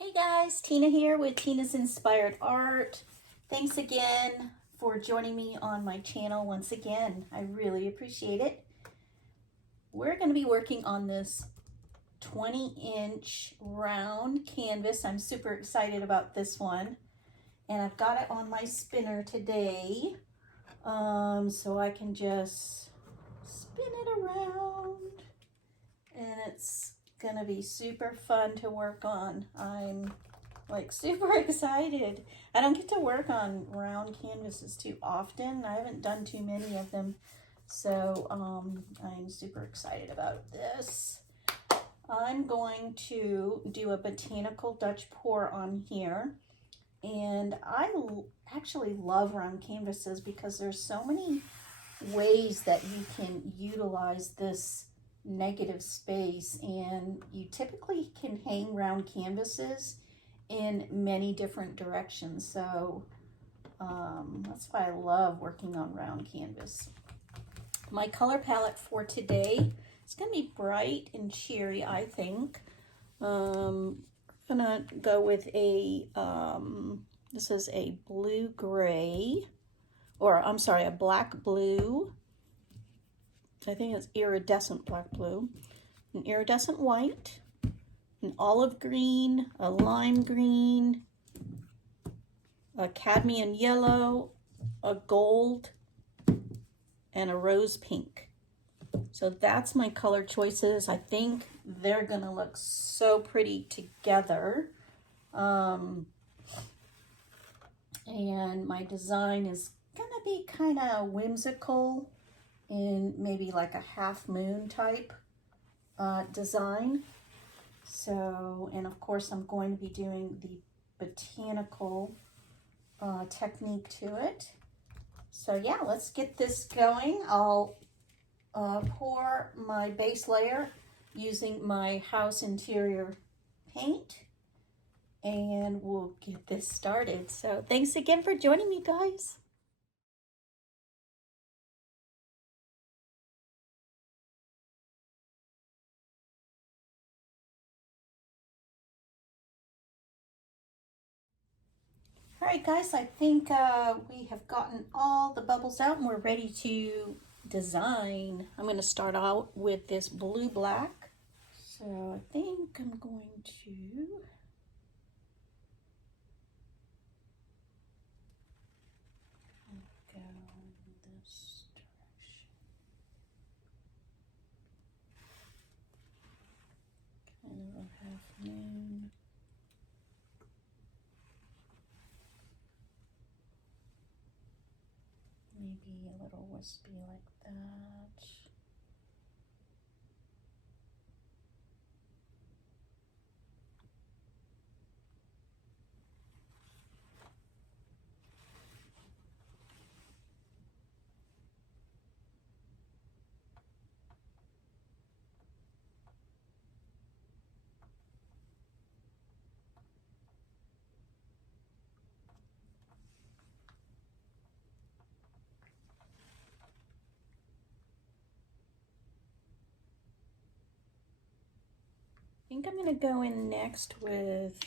Hey guys, Tina here with Tina's Inspired Art. Thanks again for joining me on my channel once again. I really appreciate it. We're going to be working on this 20-inch round canvas. I'm super excited about this one. And I've got it on my spinner today. So I can just spin it around. And it's gonna be super fun to work on. I'm like super excited. I don't get to work on round canvases too often. I haven't done too many of them, so I'm super excited about this. I'm going to do a Botanical Dutch Pour on here, and I actually love round canvases because there's so many ways that you can utilize this negative space, and you typically can hang round canvases in many different directions. So that's why I love working on round canvas. My color palette for today is going to be bright and cheery, I think. I'm gonna go with a this is a blue gray, or I'm sorry, a black blue. I think it's iridescent black blue, an iridescent white, an olive green, a lime green, a cadmium yellow, a gold, and a rose pink. So that's my color choices. I think they're gonna look so pretty together. And my design is gonna be kind of whimsical, in maybe like a half moon type design. So, and of course I'm going to be doing the botanical technique to it. So yeah, let's get this going. I'll pour my base layer using my house interior paint, and we'll get this started. So thanks again for joining me, guys. All right, guys, I think we have gotten all the bubbles out and we're ready to design. I'm going to start out with this blue black. So I think I'm going to go in this direction. Kind of a half moon. Maybe a little wispy like that. I think I'm going to go in next with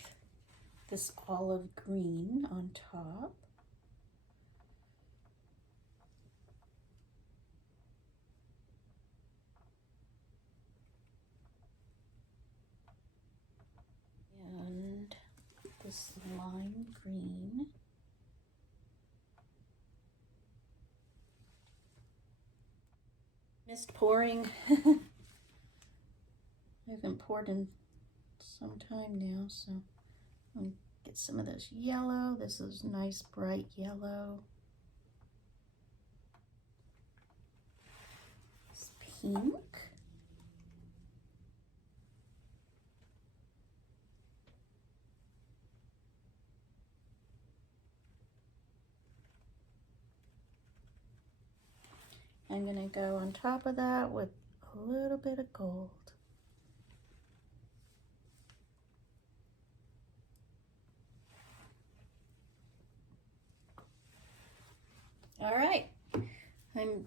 this olive green on top. And this lime green. Missed pouring. I haven't poured in some time now, so I'll get some of this yellow. This is nice bright yellow. This pink. I'm going to go on top of that with a little bit of gold. All right, I'm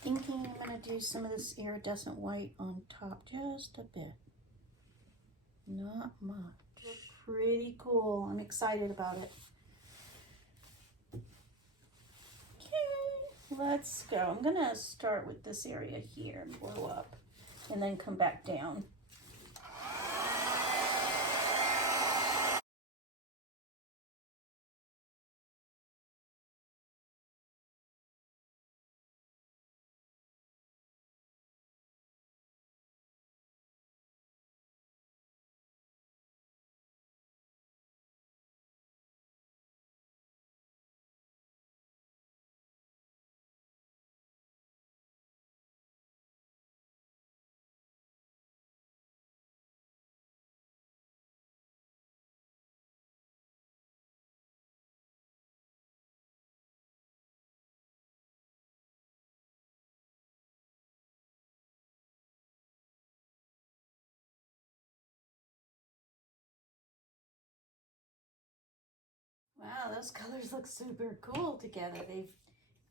thinking I'm going to do some of this iridescent white on top, just a bit, not much. pretty cool. I'm excited about it. Okay, let's go. I'm gonna start with this area here and blow up and then come back down. Wow, those colors look super cool together. They've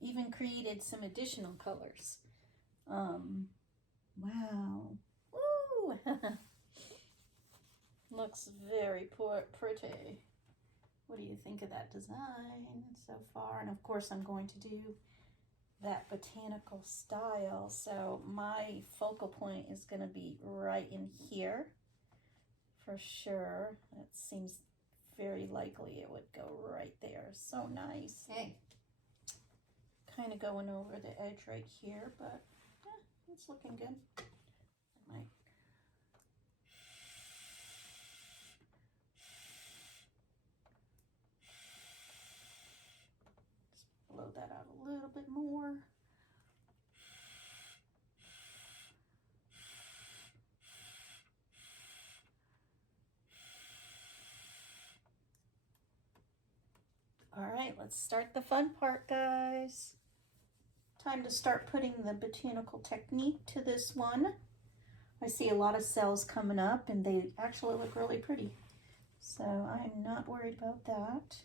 even created some additional colors. Wow. Woo! Looks very pretty. What do you think of that design so far? And of course I'm going to do that botanical style. So my focal point is going to be right in here for sure. It seems very likely it would go right there. So nice. Hey. Kind of going over the edge right here, but it's looking good. I might just blow that out a little bit more. All right, let's start the fun part, guys. Time to start putting the botanical technique to this one. I see a lot of cells coming up and they actually look really pretty. So I'm not worried about that.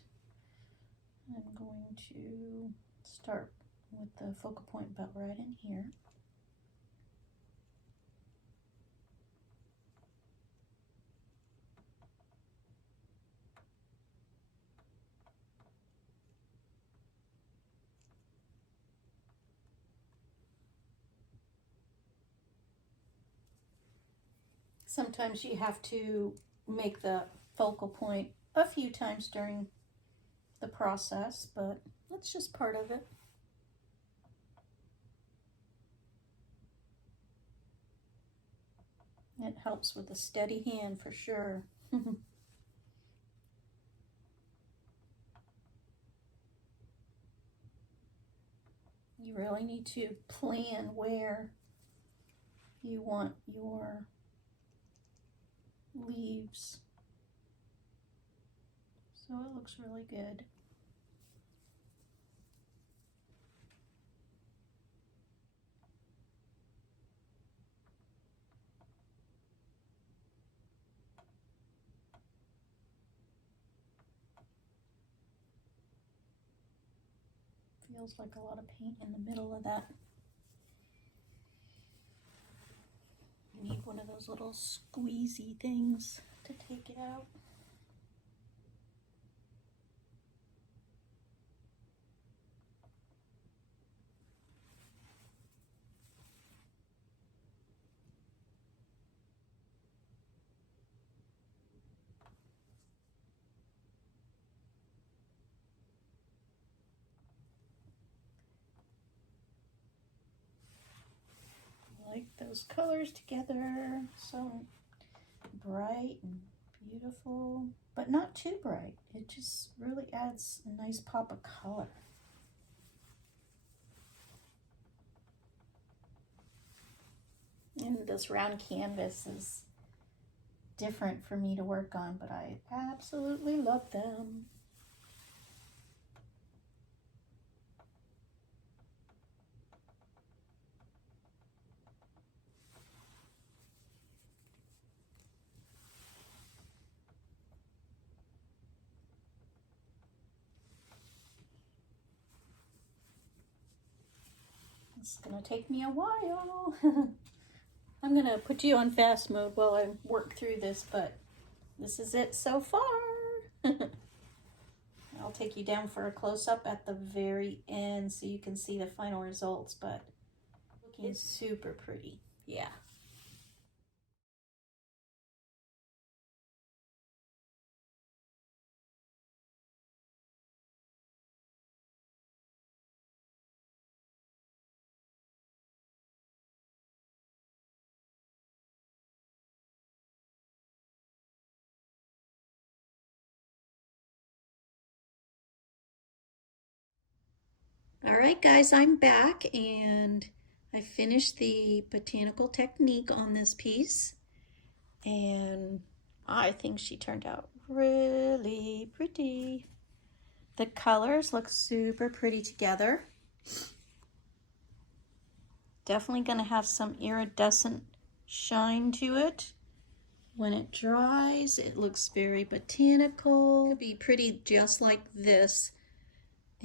I'm going to start with the focal point about right in here. Sometimes you have to make the focal point a few times during the process, but that's just part of it. It helps with a steady hand for sure. You really need to plan where you want your leaves. So it looks really good. Feels like a lot of paint in the middle of that. You need one of those little squeezy things to take it out. Like those colors together, so bright and beautiful, but not too bright. It just really adds a nice pop of color. And this round canvas is different for me to work on, but I absolutely love them. It's gonna take me a while. I'm gonna put you on fast mode while I work through this, but this is it so far. I'll take you down for a close-up at the very end so you can see the final results, but looking super pretty. Yeah. All right, guys, I'm back and I finished the botanical technique on this piece, and I think she turned out really pretty. The colors look super pretty together. Definitely gonna have some iridescent shine to it. When it dries, it looks very botanical. It could be pretty just like this.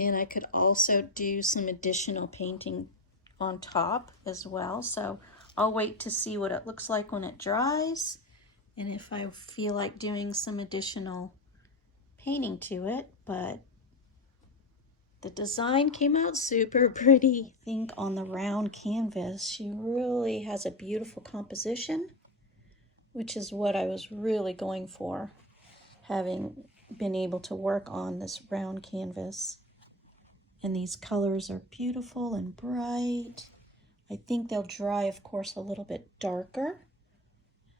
And I could also do some additional painting on top as well. So I'll wait to see what it looks like when it dries, and if I feel like doing some additional painting to it. But the design came out super pretty. I think on the round canvas, she really has a beautiful composition, which is what I was really going for, having been able to work on this round canvas. And these colors are beautiful and bright. I think they'll dry, of course, a little bit darker.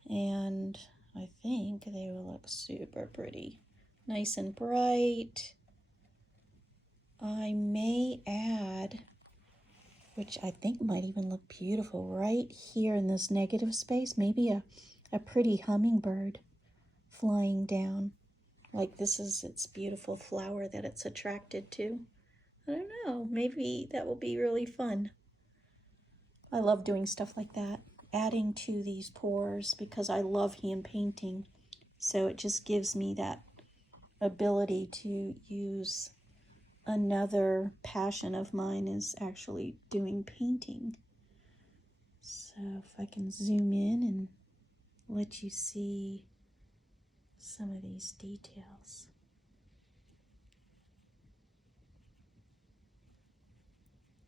And I think they will look super pretty. Nice and bright. I may add, which I think might even look beautiful, right here in this negative space, maybe a pretty hummingbird flying down. Like this is its beautiful flower that it's attracted to. I don't know, maybe that will be really fun. I love doing stuff like that, adding to these pours, because I love hand painting. So it just gives me that ability to use another passion of mine, is actually doing painting. So if I can zoom in and let you see some of these details.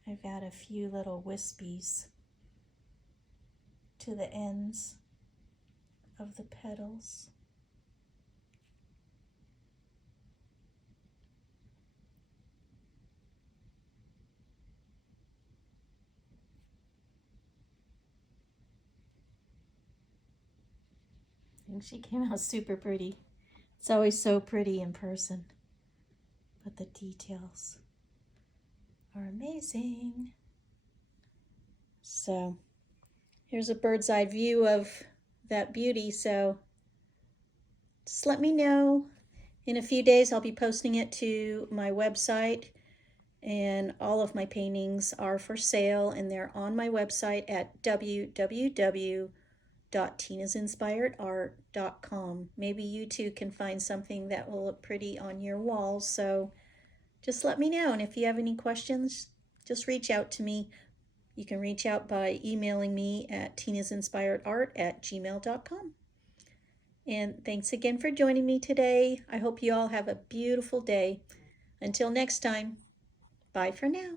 I've got a few little wispies to the ends of the petals. I think she came out super pretty. It's always so pretty in person, but the details are amazing. So here's a bird's eye view of that beauty. So just let me know. In a few days, I'll be posting it to my website, and all of my paintings are for sale, and they're on my website at www.tinasinspiredart.com. Maybe you too can find something that will look pretty on your walls. So just let me know. And if you have any questions, just reach out to me. You can reach out by emailing me at tinasinspiredart@gmail.com. And thanks again for joining me today. I hope you all have a beautiful day. Until next time, bye for now.